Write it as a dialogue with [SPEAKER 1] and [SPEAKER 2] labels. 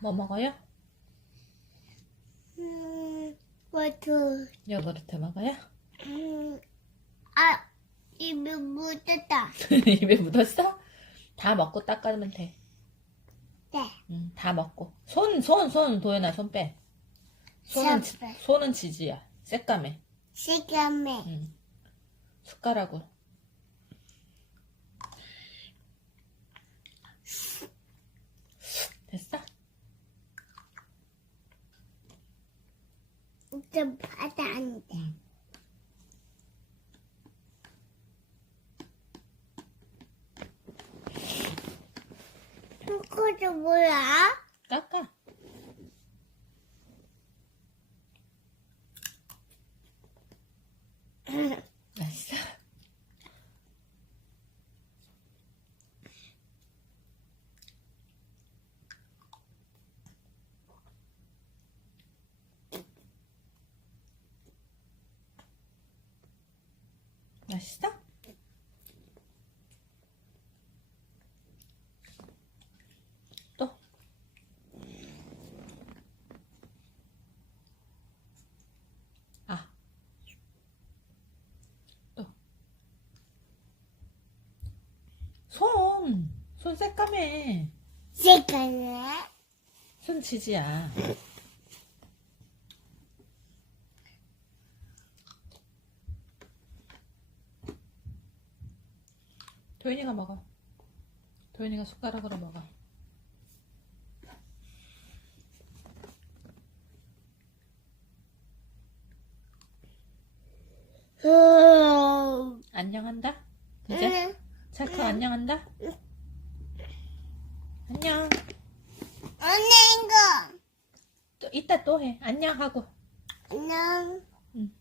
[SPEAKER 1] 뭐 먹어요?
[SPEAKER 2] 음, 뭐도,
[SPEAKER 1] 요구르트 먹어요?
[SPEAKER 2] 음, 아, 입에 묻었다.
[SPEAKER 1] 입에 묻었어? 다 먹고 닦아주면 돼.
[SPEAKER 2] 네.
[SPEAKER 1] 응, 다 먹고. 손, 손, 손, 도연아, 손 빼. 손은, 지,
[SPEAKER 2] 손.
[SPEAKER 1] 손은 지지야. 새까매.
[SPEAKER 2] 시간에
[SPEAKER 1] 응. 숟가락으로. 됐어?
[SPEAKER 2] 좀 받아 안 돼.
[SPEAKER 1] 응.
[SPEAKER 2] 그거 뭐야?
[SPEAKER 1] 깎아. 맛있어. 맛있어? 또? 아. 또. 손! 손 새까매.
[SPEAKER 2] 시간에
[SPEAKER 1] 손 지지야. 도현이가 먹어. 도현이가 숟가락으로 먹어.
[SPEAKER 2] 음,
[SPEAKER 1] 안녕한다? 이제?
[SPEAKER 2] 응.
[SPEAKER 1] 찰칵 안녕한다? 안녕.
[SPEAKER 2] 언니 이거
[SPEAKER 1] 또 이따 또 해. 안녕하고.
[SPEAKER 2] 안녕.
[SPEAKER 1] 응.